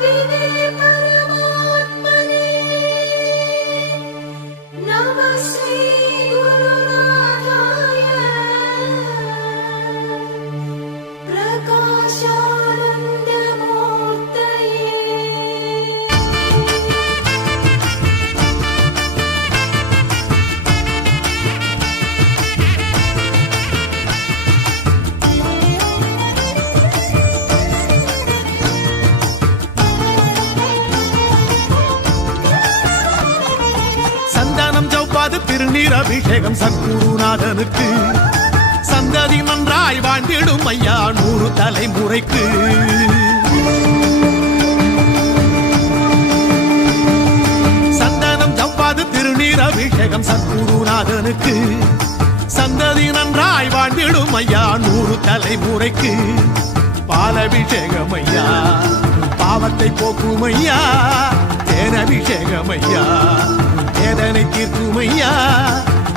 be there. தலைமுறைக்கு. சந்தானம் ஜவ்வாது திருநீர் அபிஷேகம் சத்குருநாதனுக்கு. சந்ததி நன்றாய் வாழ்ந்திடும் ஐயா நூறு தலைமுறைக்கு. பாலபிஷேகம் ஐயா பாவத்தை போக்கும் ஐயா தேனபிஷேகம் ஐயா வேதனை தீர்க்கும் ஐயா.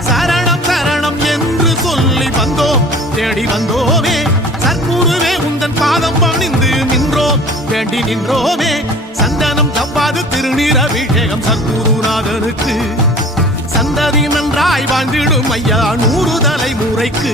சரணம் சரணம் என்று சொல்லி வந்தோம் தேடி வந்தோமே சர்க்குருவே உந்தன் பாதம் பணிந்து நின்றோம் வேண்டி நின்றோமே. சந்தனம் தப்பாது திருநீர் அபிஷேகம் சர்க்குருநாதனுக்கு. சந்ததி நன்றாய் வாழ்ந்திடும் ஐயா நூறு தலைமுறைக்கு.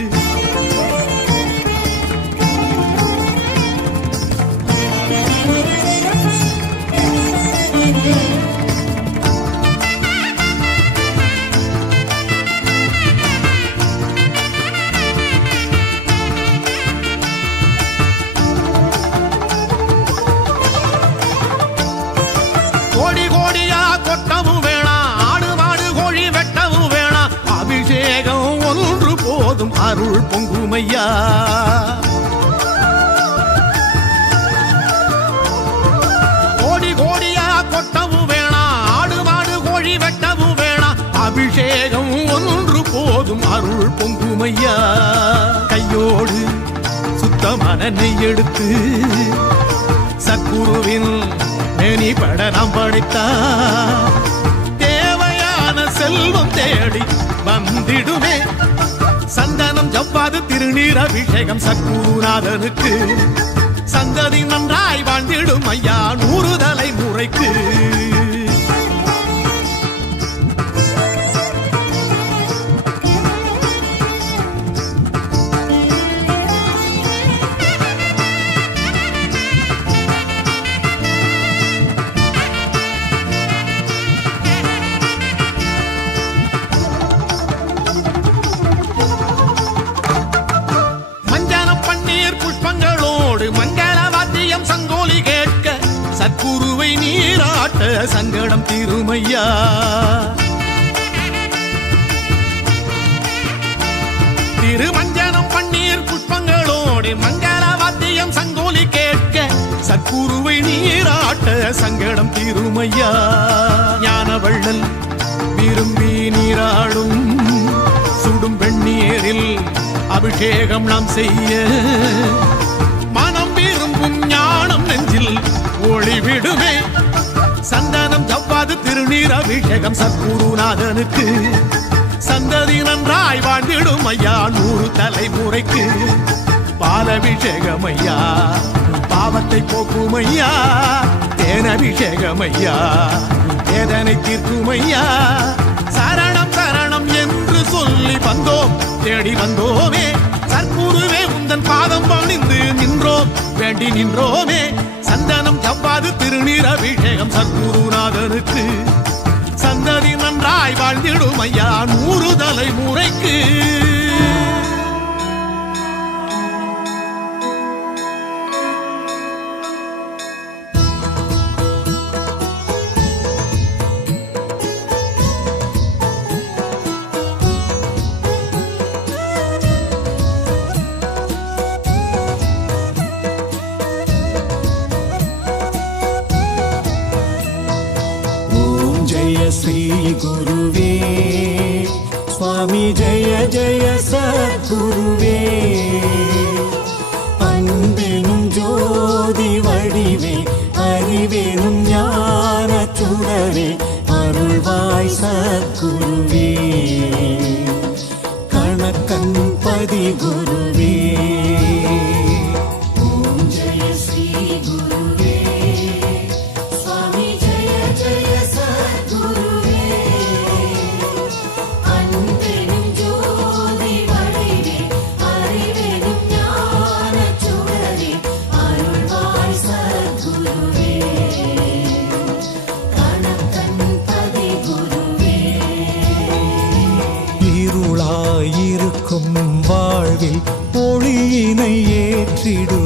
அருள் பொங்குமையா? கோடி கோடியா கொட்டவும் வேணாம் ஆடு மாடு கோழி வெட்டவும் வேணாம் அபிஷேகம் ஒன்று போதும் அருள் பொங்குமையா? கையோடு சுத்தமான நெய் எடுத்து சக்குருவின் மேனி பட நாம் படைத்தா? தேவையான செல்வம் தேடி வந்திடுவேன் சந்தனம் திருநீர் அபிஷேகம் சக்குருநாதனுக்கு சந்ததி நன்றாய் அபிஷேகம் நாம் செய்ய. மனம் விரும்பும் ஞானம் நெஞ்சில் ஒளிவிடுமே. சந்தனம் ஜவ்வாது திருநீர் அபிஷேகம் சத்குருநாதனுக்கு. சந்ததி நன்றாய் வாழ்ந்திடும் ஐயா நூறு தலைமுறைக்கு. பாலபிஷேகம் ஐயா பாவத்தை போக்கும் ஐயா தேனபிஷேகம் ஐயா வேதனை தீர்க்கும் ஐயா வந்தோம் தேடி வந்தோமே. சற்பூருவே உந்தன் பாதம் பணிந்து நின்றோம் வேண்டி நின்றோமே. சந்தனம் தப்பாது திருநீர் அபிஷேகம் சத்குருநாதனுக்கு. சந்ததி நன்றாய் வாழ்ந்திடும் ஐயா நூறு தலைமுறைக்கு. குருவே அன்பெனும் ஜோதி வடிவே அறிவெனும் ஞான சுடரே அருள்வாய் சத்குருவே. கணக்கன் பதிகு Si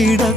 i don't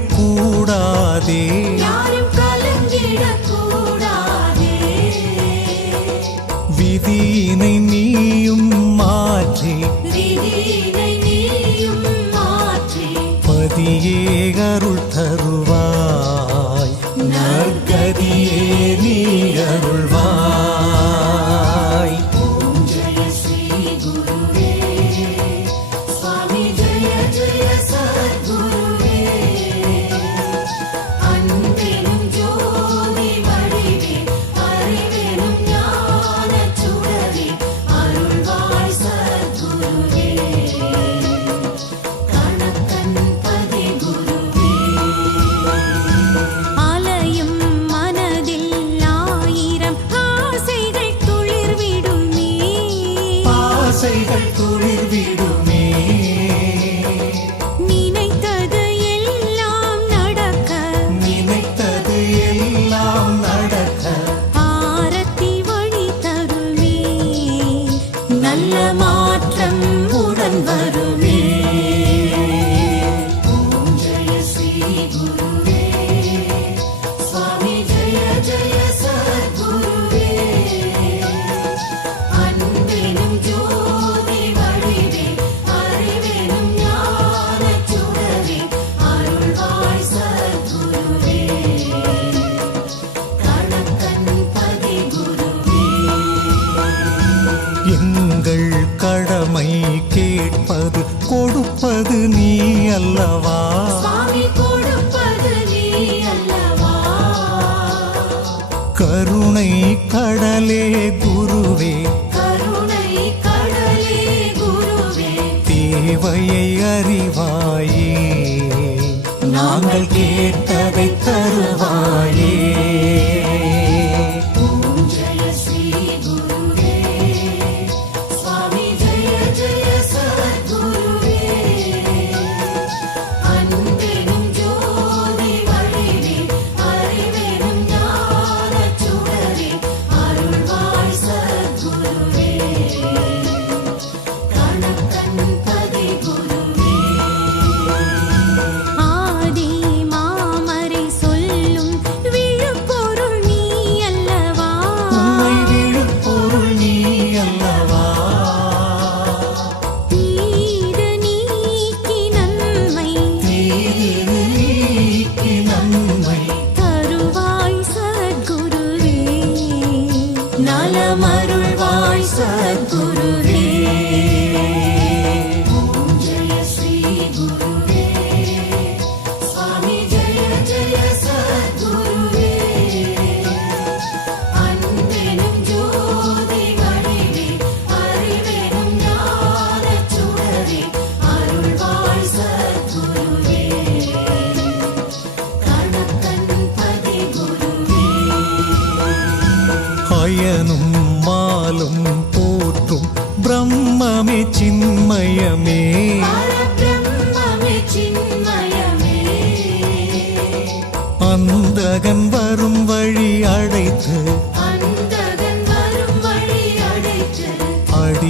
ஆசைகள் துளிர் விடும் పడలేదు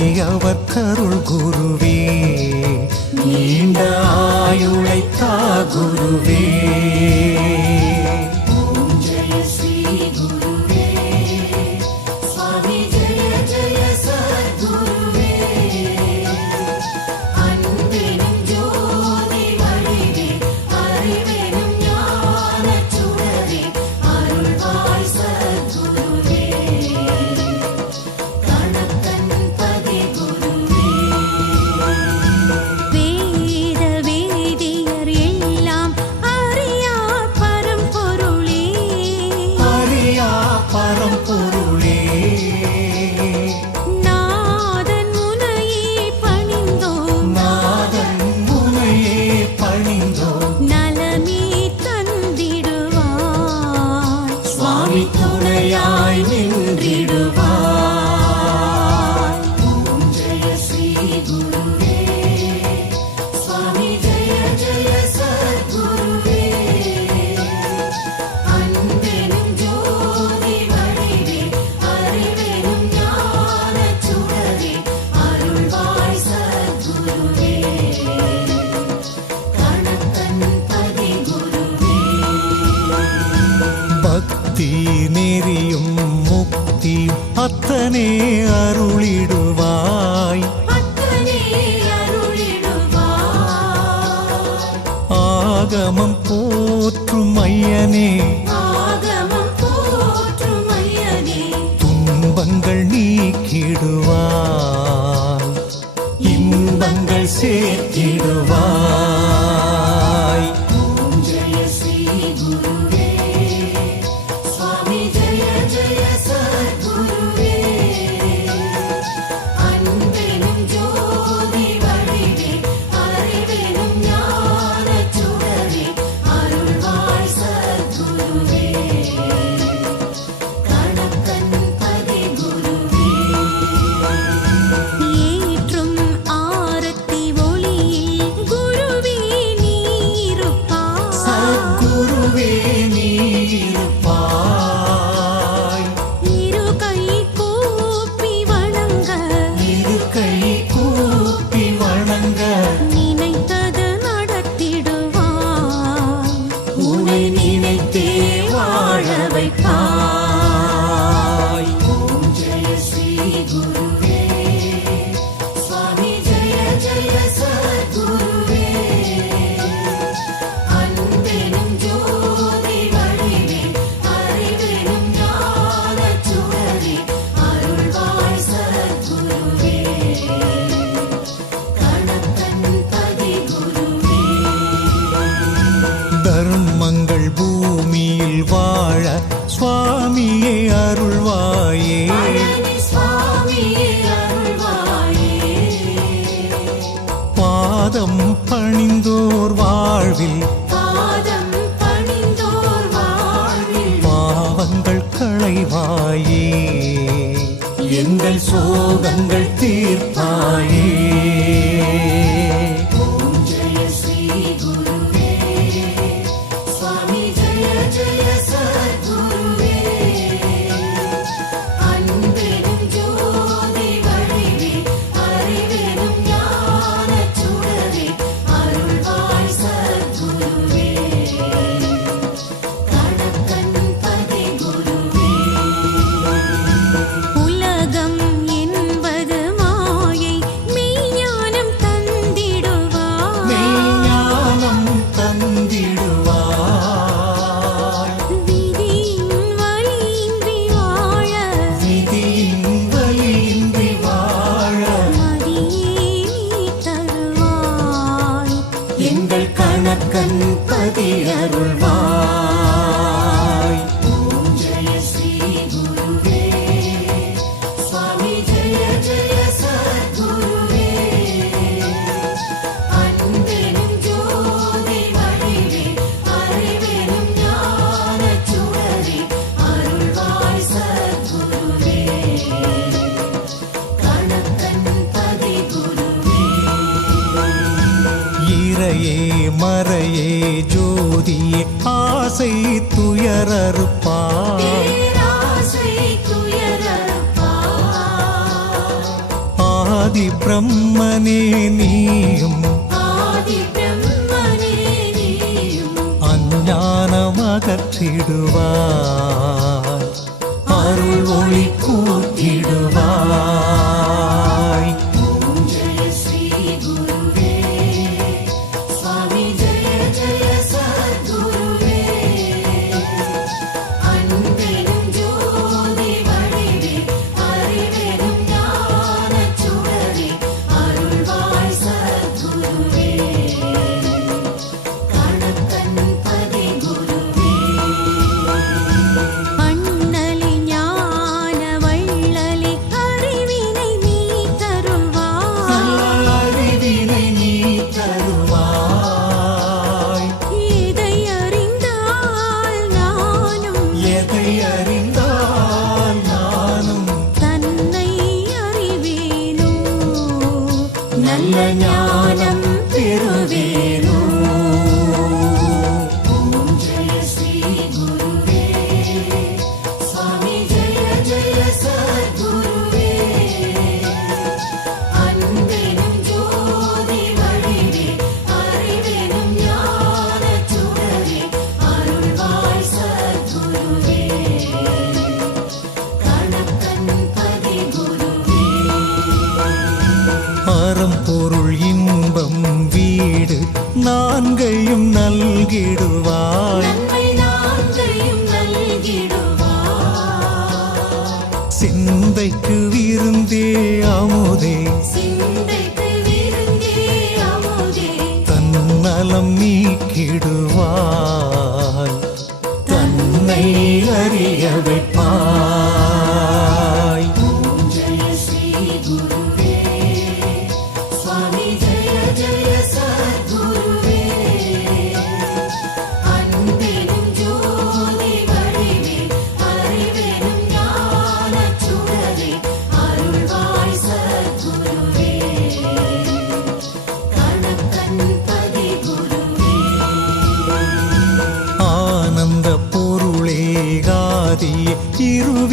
அடியவர் கருள் குருவே நீண்ட ஆயுளைத்தா குருவே. இன்பங்கள் Angelina.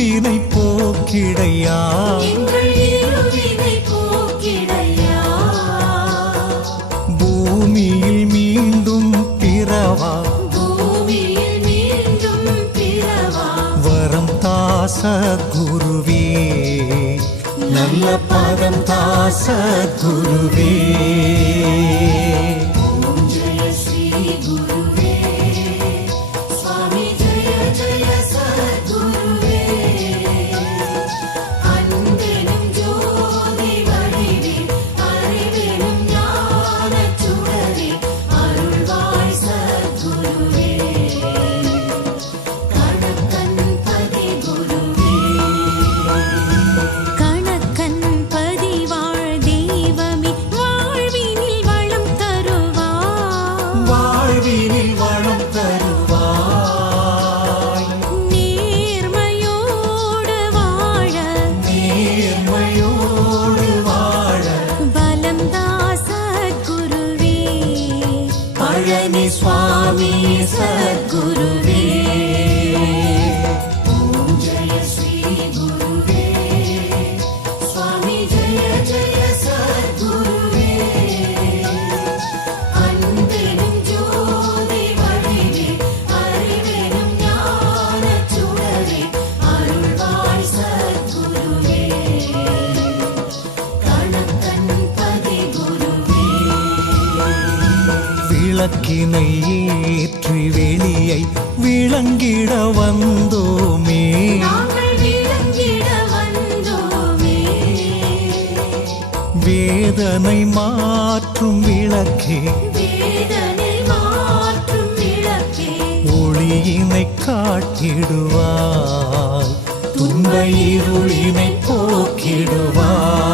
வினை போக்கிடையா? விளங்கிட வந்தோமே. வேதனை மாற்றும் விளக்கே. ஒளியினை காட்டிடுவார். துன்ப இருளினை போக்கிடுவார்.